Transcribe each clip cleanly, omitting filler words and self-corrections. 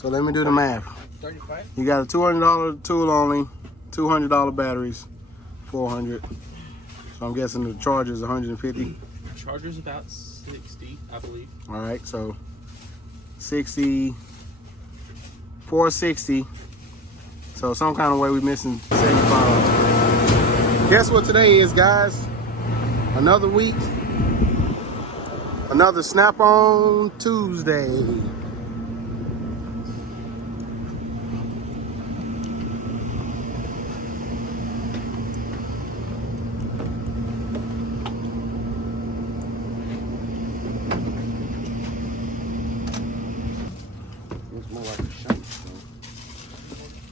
So let me do the math. 35. You got a $200 tool only, $200 batteries, 400. So I'm guessing the charger is 150. Charger's about 60, I believe. All right, so 60, 460. So some kind of way we're missing 75. Guess what today is, guys? Another week. Another Snap-on Tuesday.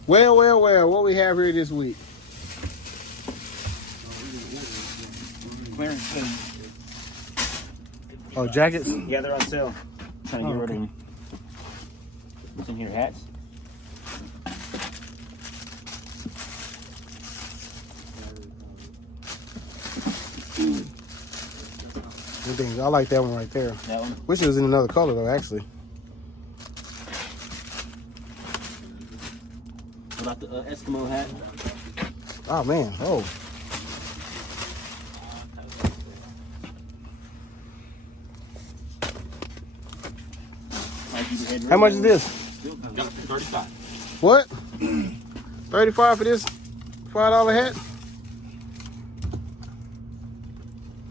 Well, what we have here this week? Clearance soon. Oh, jackets? Yeah, they're on sale. Trying to get rid of them. What's in here? Hats? I like that one right there. That one? Wish it was in another color though, actually. What about the Eskimo hat? Oh man, oh. How much is this? 35. What? 35 for this $5 hat?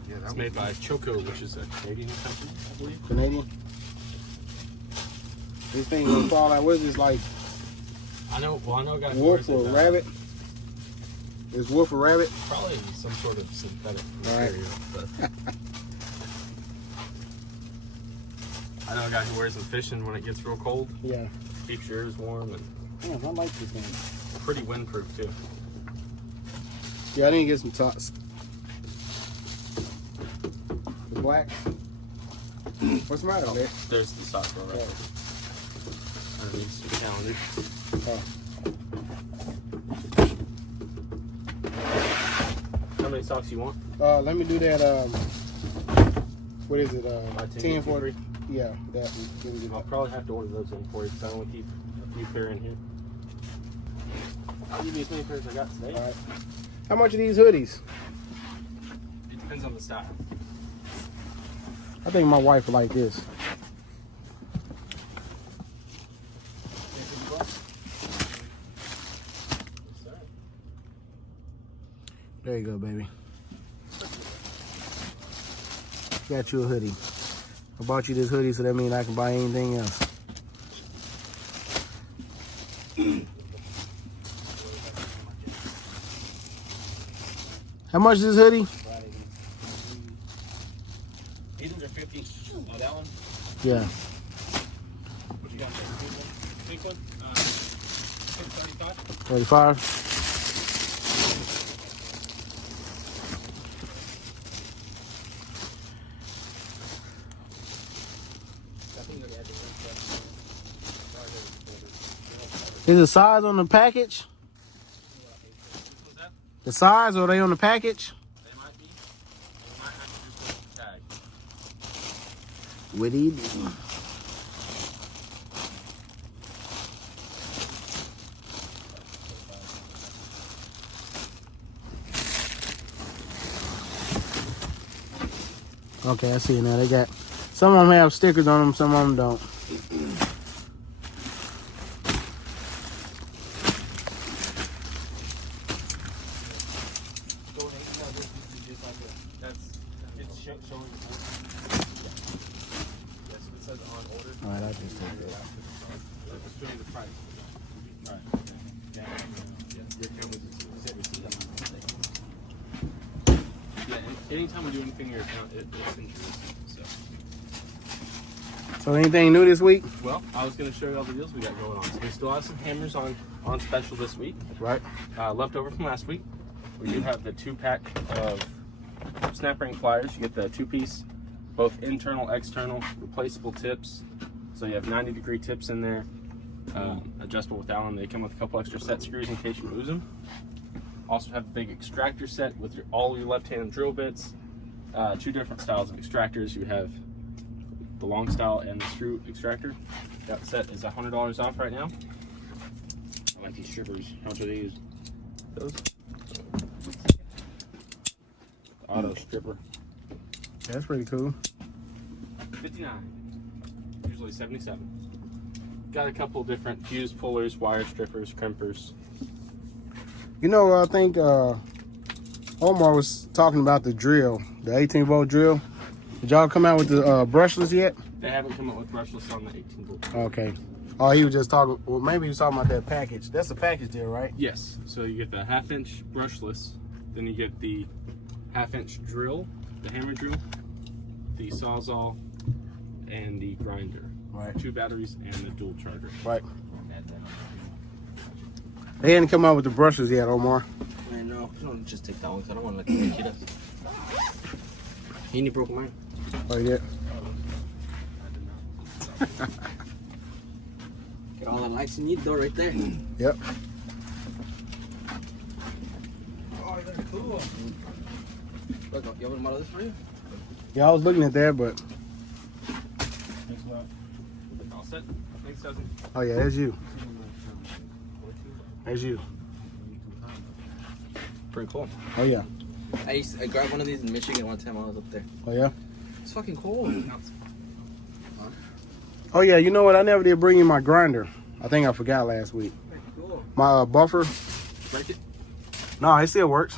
It's made by Choco, which is a Canadian company, I believe. Canadian? These things gonna fall out. What is this, like? I know a guy who Wolf wears or it, rabbit? Is wolf or rabbit? Probably some sort of synthetic Right. material. But I know a guy who wears them fishing when it gets real cold. Yeah. Keeps your ears warm and Damn, I like this thing. pretty windproof too. Yeah, I didn't get some tops. The black. What's the matter, man? There's the sock roll right there. Underneath the calendar. Oh. How many socks you want? Let me do that. What is it? 10 for 3. Yeah, that one. Let me do I'll that. probably have to order those in for you because I want to keep a few pair in here. I'll give you as many pairs as I got today. All right. How much are these hoodies? It depends on the style. I think my wife would like this. There you go, baby. Got you a hoodie. I bought you this hoodie, so that means I can buy anything else. How much is this hoodie? These ones are 50. Oh, that one? Yeah. What you got there? Big one? 35? 35. Is the size on the package? The size, or are they on the package? They might be. We might have to just put the tag. What do you do? Okay, I see now. They got, some of them have stickers on them, some of them don't. All right, I just take that. Let's show you the price. All right. Yeah, anytime we do anything in your account, it's insurance. So anything new this week? Well, I was going to show you all the deals we got going on. So we still have some hammers on special this week. Right. Left over from last week. We do have the 2-pack of snap ring pliers. You get the 2-piece, both internal, external, replaceable tips. So you have 90-degree tips in there, adjustable with Allen. They come with a couple extra set screws in case you lose them. Also have a big extractor set with all your left-hand drill bits. 2 different styles of extractors. You have the long style and the screw extractor. That set is $100 off right now. I like these strippers. How much are these? Those? Auto stripper. That's pretty cool. 59. Usually 77. Got a couple different fuse pullers, wire strippers, crimpers. You know, I think Omar was talking about the drill, the 18-volt drill. Did y'all come out with the brushless yet? They haven't come up with brushless on the 18-volt. Okay. Oh, he was just talking, well, maybe he was talking about that package. That's the package there, right? Yes. So you get the 1/2-inch brushless, then you get the 1/2-inch drill, the hammer drill, the sawzall, and the grinder. Right. 2 batteries and the dual charger. Right. They hadn't come out with the brushes yet, Omar. I know. I don't just take that one because I don't want to let the kid us. He broke mine. Oh, yeah. Get all the lights you need though right there. Yep. Oh, they're cool. Look, you want to model this for you? Yeah, I was looking at that, but. Thanks a lot. All set? Thanks, cousin. Oh, yeah, that's you. That's you. Pretty cool. Oh, yeah. I grabbed one of these in Michigan one time I was up there. Oh, yeah? It's fucking cold. Oh, yeah, you know what? I never did bring in my grinder. I think I forgot last week. Cool. My buffer. Break it. No, it still works.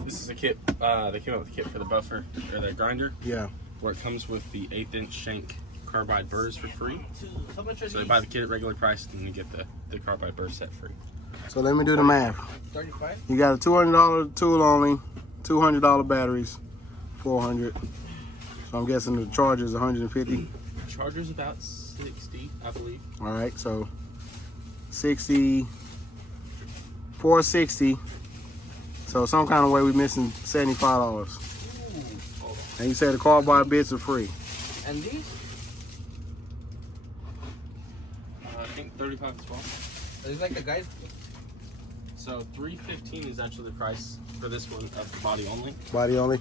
This is a kit. They came out with a kit for the buffer or the grinder, Yeah. where it comes with the 1/8-inch shank carbide burrs for free. How much are So they these? buy the kit at regular price, and you get the carbide burr set free. So let me do the math. 35? You got a $200 tool only, $200 batteries, 400. So I'm guessing the charge is 150. Charger's about 60, I believe. All right, so 60, 460. So some kind of way we're missing $75. And you said the carbide bits are free. And these? I think 35 as well. Are these like the guys? So $315 is actually the price for this one of the body only. Body only?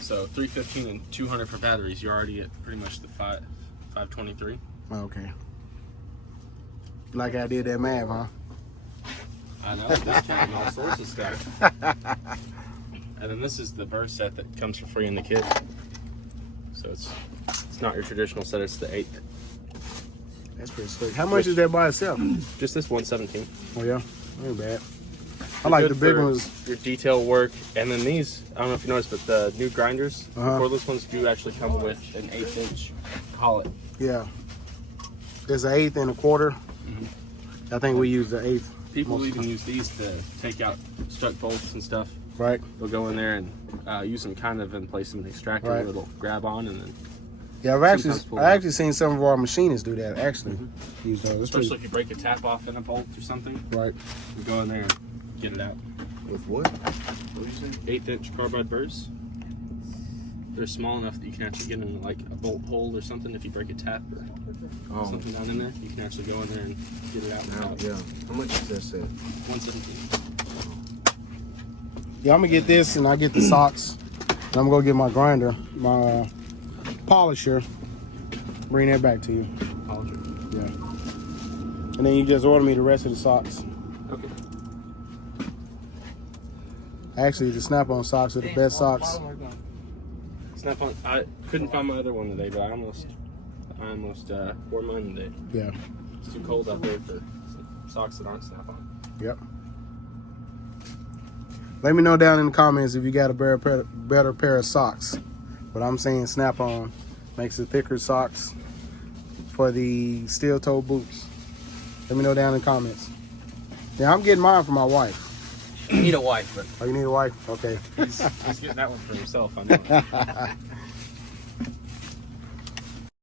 So $315 and $200 for batteries. You're already at pretty much the 523. Okay. Like I did that math, huh? I know, discounting all sorts of stuff. And then this is the burr set that comes for free in the kit. So it's not your traditional set, it's the 8th. That's pretty slick. How much is that by itself? Just this 117. Oh yeah, ain't bad. I like the big ones. Your detail work, and then these, I don't know if you noticed, but the new grinders, the cordless ones do actually come with an 1/8-inch collet. Yeah. There's an 1/8 and a quarter. I think we use the 1/8. People even use these to take out struck bolts and stuff. Right. They'll go in there and use them kind of in place of an extractor. Right. It'll grab on and then. Yeah, I actually seen some of our machinists do that. Actually, use those. Especially if you break a tap off in a bolt or something. Right. You go in there and get it out. With what? What did you say? 1/8-inch carbide burrs. They're small enough that you can actually get in like a bolt hole or something if you break a tap or something down in there. You can actually go in there and get it out. Now, yeah. How much is this? 117. Yeah, I'm gonna get this and I get the socks. And I'm gonna go get my grinder, my polisher. Bring that back to you. Polisher. Yeah. And then you just order me the rest of the socks. Okay. Actually, the snap-on socks are the best socks. Snap-on. I couldn't find my other one today, but I almost wore mine today. Yeah. It's too cold out there for socks that aren't snap-on. Yep. Let me know down in the comments if you got a better pair of socks. But I'm saying snap-on makes the thicker socks for the steel-toe boots. Let me know down in the comments. Yeah, I'm getting mine for my wife. You need a wife, but Oh, you need a wife? Okay. He's getting that one for himself. I know.